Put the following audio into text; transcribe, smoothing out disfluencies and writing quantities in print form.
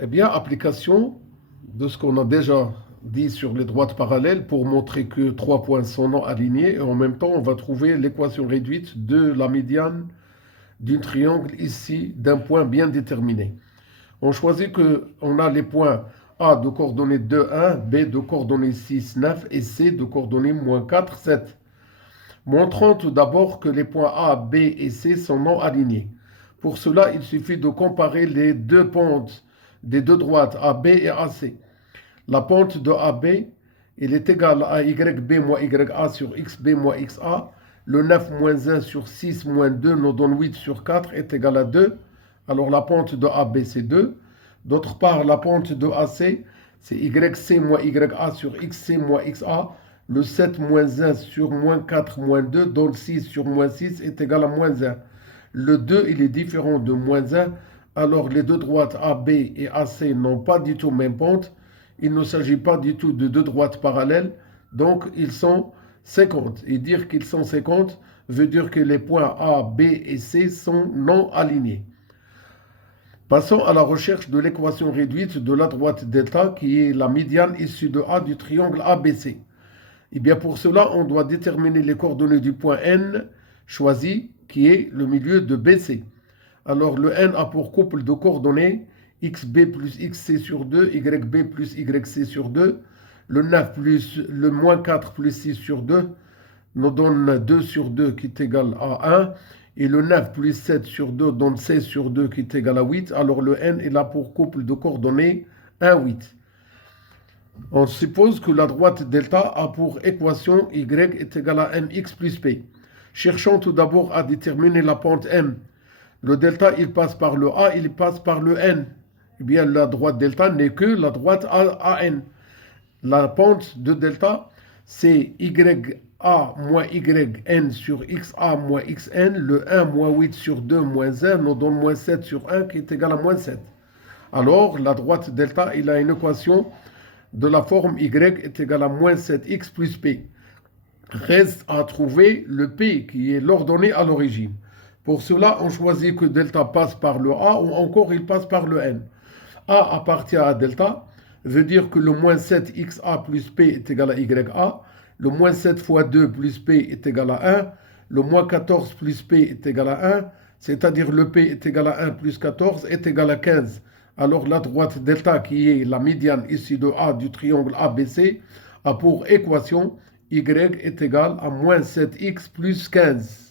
Eh bien, application de ce qu'on a déjà dit sur les droites parallèles pour montrer que trois points sont non alignés et en même temps, on va trouver l'équation réduite de la médiane d'un triangle ici d'un point bien déterminé. On choisit que on a les points A de coordonnées 2, 1, B de coordonnées 6, 9 et C de coordonnées moins 4, 7. Montrons tout d'abord que les points A, B et C sont non alignés. Pour cela, il suffit de comparer les deux pentes des deux droites AB et AC. La pente de AB, elle est égale à YB moins YA sur XB moins XA. Le 9 moins 1 sur 6 moins 2 nous donne 8 sur 4 est égal à 2. Alors la pente de AB, c'est 2. D'autre part, la pente de AC, c'est YC moins YA sur XC moins XA. Le 7 moins 1 sur moins 4 moins 2 donne 6 sur moins 6 est égal à moins 1. Le 2, il est différent de moins 1. Alors les deux droites AB et AC n'ont pas du tout même pente. Il ne s'agit pas du tout de deux droites parallèles. Donc ils sont 50. Et dire qu'ils sont 50 veut dire que les points A, B et C sont non alignés. Passons à la recherche de l'équation réduite de la droite delta qui est la médiane issue de A du triangle ABC. Et bien pour cela, on doit déterminer les coordonnées du point N choisi qui est le milieu de BC. Alors le N a pour couple de coordonnées XB plus XC sur 2, YB plus YC sur 2, le 9 plus le moins 4 plus 6 sur 2 nous donne 2 sur 2 qui est égal à 1, et le 9 plus 7 sur 2 donne 16 sur 2 qui est égal à 8, alors le N est là pour couple de coordonnées 1, 8. On suppose que la droite delta a pour équation y est égal à mx plus p. Cherchons tout d'abord à déterminer la pente m. Le delta, il passe par le a, il passe par le n. Eh bien, la droite delta n'est que la droite AN. La pente de delta, c'est YA moins YN sur XA moins XN. Le 1 moins 8 sur 2 moins 1 nous donne moins 7 sur 1 qui est égal à moins 7. Alors, la droite delta, il a une équation de la forme Y est égal à moins 7x plus P. Reste à trouver le P qui est l'ordonnée à l'origine. Pour cela, on choisit que delta passe par le A ou encore il passe par le N. A appartient à delta, veut dire que le moins 7xa plus P est égal à YA, le moins 7 fois 2 plus P est égal à 1, le moins 14 plus P est égal à 1, c'est-à-dire le P est égal à 1 plus 14 est égal à 15. Alors la droite delta qui est la médiane ici de A du triangle ABC a pour équation Y est égal à moins 7x plus 15.